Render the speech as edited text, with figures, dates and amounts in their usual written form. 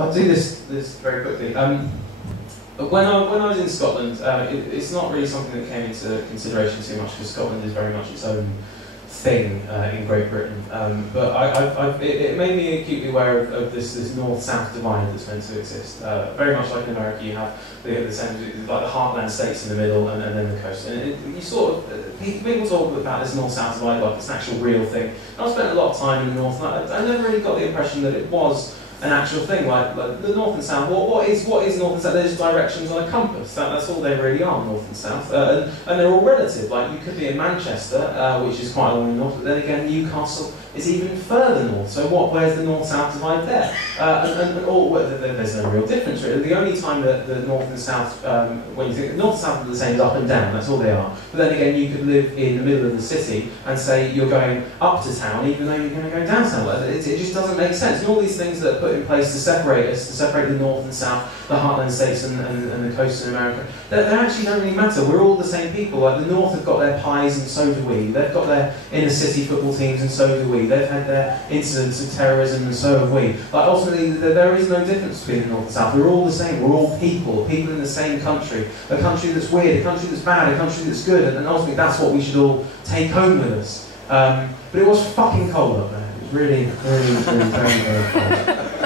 I'll do this very quickly. When I was in Scotland, it's not really something that came into consideration too much because Scotland is very much its own thing in Great Britain. But it made me acutely aware of this north-south divide that's meant to exist. Very much like in America, you have the same, like the heartland states in the middle and then the coast. And you sort of, people talk about this north-south divide like it's an actual real thing. And I've spent a lot of time in the north, and I never really got the impression that it was an actual thing, like the north and south. What is north and south? They're just directions on a compass. That's all they really are, north and south. And they're all relative. Like, you could be in Manchester, which is quite along the north, but then again, Newcastle is even further north. So where's the north-south divide there? There's no real difference, really. The only time that the north and south, when you think north and south are the same, is up and down. That's all they are. But then again, you could live in the middle of the city and say you're going up to town, even though you're going to go downtown. It just doesn't make sense. And all these things that are put in place to separate us, to separate the north and south, the heartland states and the coast in America, they actually don't really matter. We're all the same people. Like, the north have got their pies and so do we. They've got their inner city football teams and so do we. They've had their incidents of terrorism and so have we. Like, ultimately, there is no difference between the north and south. We're all the same. We're all people in the same country. A country that's weird, a country that's bad, a country that's good, and ultimately that's what we should all take home with us. But it was fucking cold up there. It was really, very, very cold.